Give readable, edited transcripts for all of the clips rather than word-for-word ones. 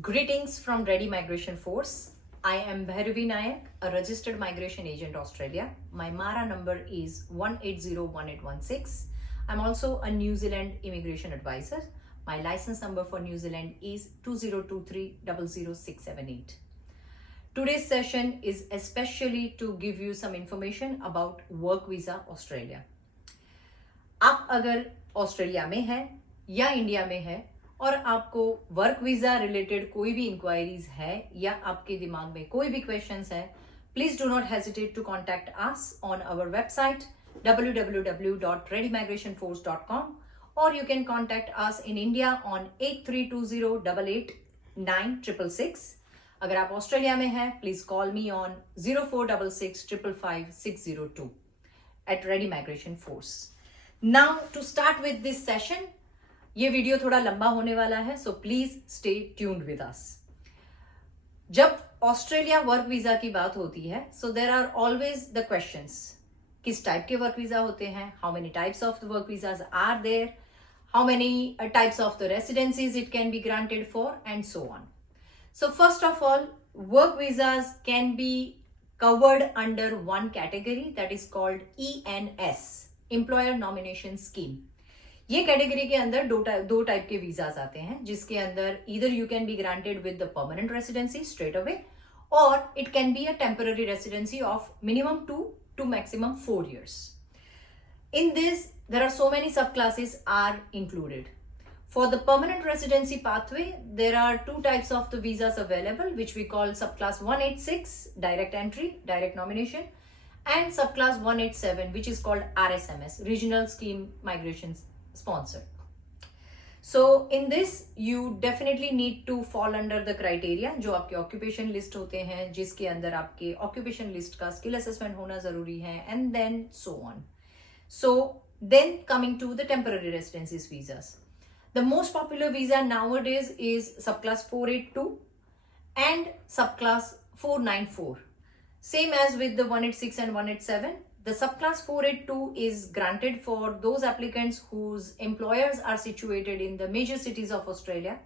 Greetings from Ready Migration Force. I am Bhairavi Nayak, a registered migration agent Australia. My MARA number is 1801816. I'm also a New Zealand immigration advisor. My license number for New Zealand is 2023000678. Today's session is especially to give you some information about work visa Australia. आप अगर Australia में हैं या India में हैं और आपको work visa related कोई भी इंक्वायरीज है या आपके दिमाग में कोई भी क्वेश्चंस है, please do not hesitate to contact us on our website www.readymigrationforce.com or you can contact us in India on 8320889666. अगर आप ऑस्ट्रेलिया में हैं, please call me on 0466555602 at Ready Migration Force. Now to start with this session, ये video थोड़ा लंबा होने वाला है, so please stay tuned with us. जब ऑस्ट्रेलिया वर्क वीजा की बात होती है, so there are always the questions. किस टाइप के वर्क वीजा होते हैं, how many types of the work visas are there, how many types of the residencies it can be granted for and so on. So first of all, work visas can be covered under one category that is called ENS, Employer Nomination Scheme. ये category के अंदर दो type के visas आते हैं, जिसके अंदर either you can be granted with the permanent residency straight away or it can be a temporary residency of minimum 2 to maximum 4 years. In this, there are so many subclasses are included. For the permanent residency pathway, there are two types of the visas available, which we call subclass 186, direct entry, direct nomination, and subclass 187, which is called RSMS, Regional Scheme Migration Sponsor. So in this, you definitely need to fall under the criteria जो आपके occupation list होते हैं, जिसके अंदर आपके occupation list का skill assessment होना जरूरी है, and then so on. So then coming to the temporary residencies visas. The most popular visa nowadays is subclass 482 and subclass 494. Same as with the 186 and 187. The subclass 482 is granted for those applicants whose employers are situated in the major cities of Australia.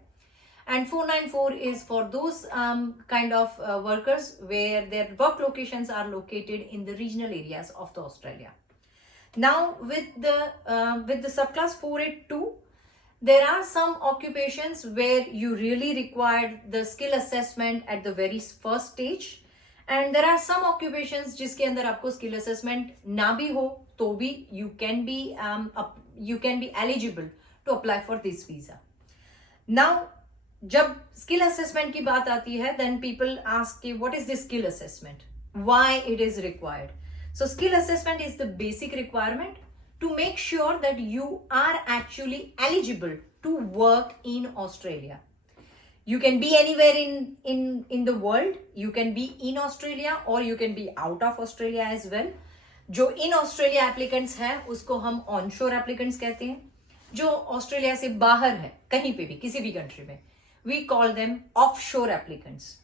And 494 is for those kind of workers where their work locations are located in the regional areas of the Australia. Now with the subclass 482, there are some occupations where you really require the skill assessment at the very first stage, and there are some occupations जिसके अंदर आपको skill assessment ना भी हो तो भी you can be eligible to apply for this visa. Now जब skill assessment की बात आती है, then people ask what is this skill assessment, why it is required. So skill assessment is the basic requirement to make sure that you are actually eligible to work in Australia. You can be anywhere in the world. You can be in Australia or you can be out of Australia as well. जो in Australia applicants हैं, उसको हम onshore applicants कहते हैं. जो Australia से बाहर है, कहीं पे भी, किसी भी कंट्री में, we call them offshore applicants.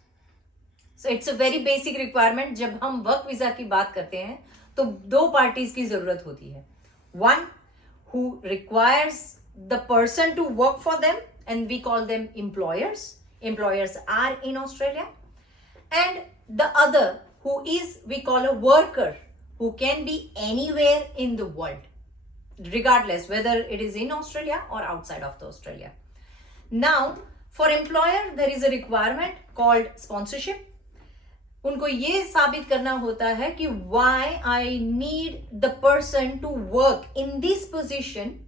So it's a very basic requirement. जब हम वर्क वीजा की बात करते हैं, तो दो पार्टीज की जरूरत होती है. One who requires the person to work for them, and we call them employers. Employers are in Australia. And the other who is, we call a worker, who can be anywhere in the world, regardless whether it is in Australia or outside of the Australia. Now, for employer, there is a requirement called sponsorship. उनको ये साबित करना होता है कि why I need the person to work in this position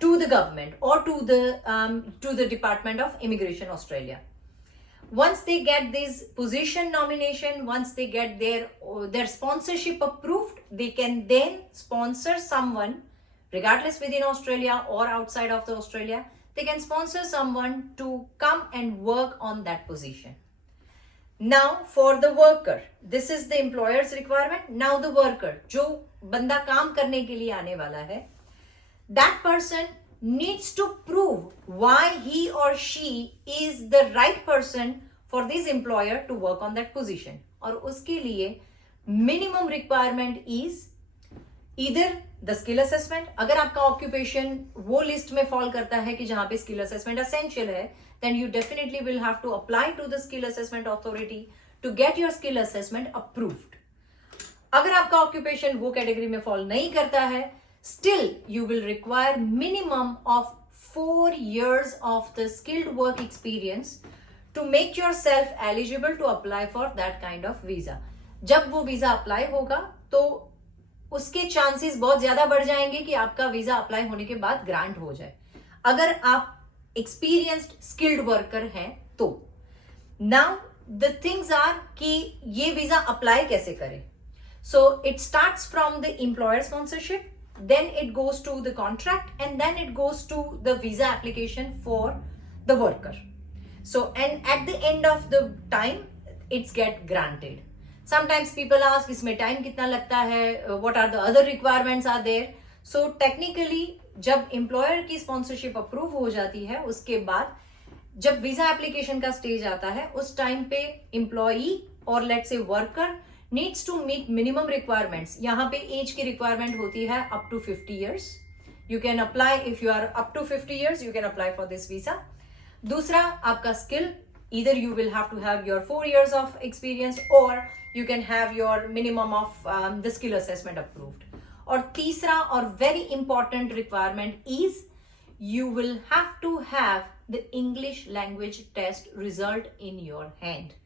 to the government or to the Department of Immigration Australia. Once they get this position nomination, once they get their sponsorship approved, they can then sponsor someone, regardless within Australia or outside of the Australia. They can sponsor someone to come and work on that position. Now for the worker, this is the employer's requirement. Now the worker, जो बंदा काम करने के लिए आने वाला है, that person needs to prove why he or she is the right person for this employer to work on that position. और उसके लिए minimum requirement is either the skill assessment, अगर आपका ऑक्यूपेशन वो लिस्ट में फॉल करता है कि जहां पे स्किल असेसमेंट असेंशियल है, then you definitely will have to apply to the skill assessment authority to get your skill assessment approved. अगर आपका ऑक्यूपेशन वो कैटेगरी में फॉल नहीं करता है, still you will require minimum of 4 years of the skilled work experience to make yourself eligible to apply for that kind of visa. जब वो visa apply होगा तो उसके चांसेस बहुत ज्यादा बढ़ जाएंगे कि आपका वीजा अप्लाई होने के बाद ग्रांट हो जाए, अगर आप एक्सपीरियंस्ड स्किल्ड वर्कर हैं तो. नाउ द थिंग्स आर कि ये वीजा अप्लाई कैसे करें. So it starts from the employer sponsorship, then it goes to the contract, and then it goes to the visa application for the worker. So, and at the end of the time it's get granted. Sometimes people ask इसमें time कितना लगता है, what are the other requirements are there. So technically जब employer की sponsorship approve हो जाती है, उसके बाद जब visa application का stage आता है, उस time पे employee और let's say worker needs to meet minimum requirements. यहाँ पे age की requirement होती है up to 50 years. You can apply if you are up to 50 years, you can apply for this visa. दूसरा आपका skill, either you will have to have your 4 years of experience or you can have your minimum of the skill assessment approved. और तीसरा और very important requirement is you will have to have the English language test result in your hand.